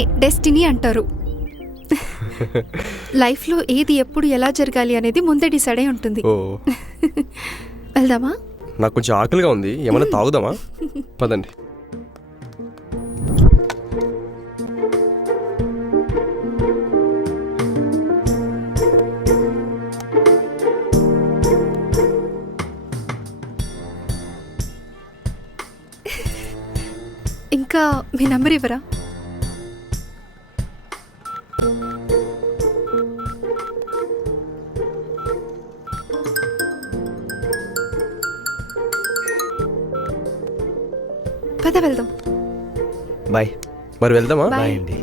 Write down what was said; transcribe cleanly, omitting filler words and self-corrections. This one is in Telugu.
దీన్నే డెస్టినీ అంటారు. లైఫ్లో ఏది ఎప్పుడు ఎలా జరగాలి అనేది ముందే డిసైడ్ అయి ఉంటుంది. ఓ వెళ్దామా? నాకు కొంచెం ఆకలిగా ఉంది, ఏమైనా తాగుదామా? పదండి. ఇంకా మీ నంబర్ ఇవ్వరా? పద వెళ్దాం. బాయ్. మరి వెళ్దామా? Bye. బాయ్ అండి.